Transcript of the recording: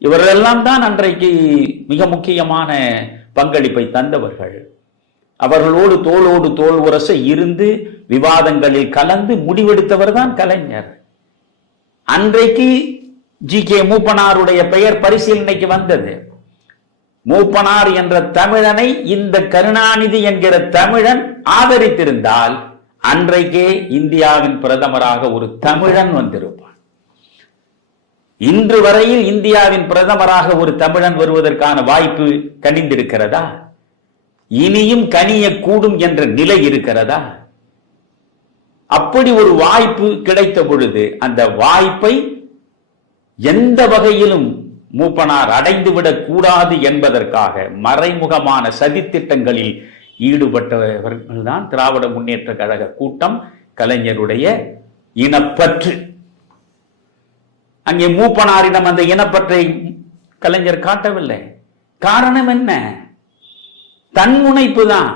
இவரெல்லாம் தான் அன்றைக்கு மிக முக்கியமான பங்களிப்பை தந்தவர்கள். அவர்களோடு தோளோடு தோல் உரச இருந்து விவாதங்களில் கலந்து முடிவெடுத்தவர் தான் கலைஞர். அன்றைக்கு ஜி. கே. மூப்பனாருடைய பெயர் பரிசீலனைக்கு வந்தது. மூப்பனார் என்ற தமிழனை இந்த கருணாநிதி என்கிற தமிழன் ஆதரித்திருந்தால் அன்றைக்கே இந்தியாவின் பிரதமராக ஒரு தமிழன் வந்திருப்பார். இன்று வரையில் இந்தியாவின் பிரதமராக ஒரு தமிழன் வருவதற்கான வாய்ப்பு கனிந்திருக்கிறதா? இனியும் கனியக்கூடும் என்ற நிலை இருக்கிறதா? அப்படி ஒரு வாய்ப்பு கிடைத்த பொழுது அந்த வாய்ப்பை எந்த வகையிலும் மூப்பனார் அடைந்துவிடக் கூடாது என்பதற்காக மறைமுகமான சதித்திட்டங்களில் ஈடுபட்டவர்கள்தான் திராவிட முன்னேற்ற கழக கூட்டம் கலைஞருடைய இனப்பற்று. அங்கே மூப்பனாரிடம் அந்த இனப்பற்றை கலைஞர் காட்டவில்லை. காரணம் என்ன? தன்முனைப்பு தான்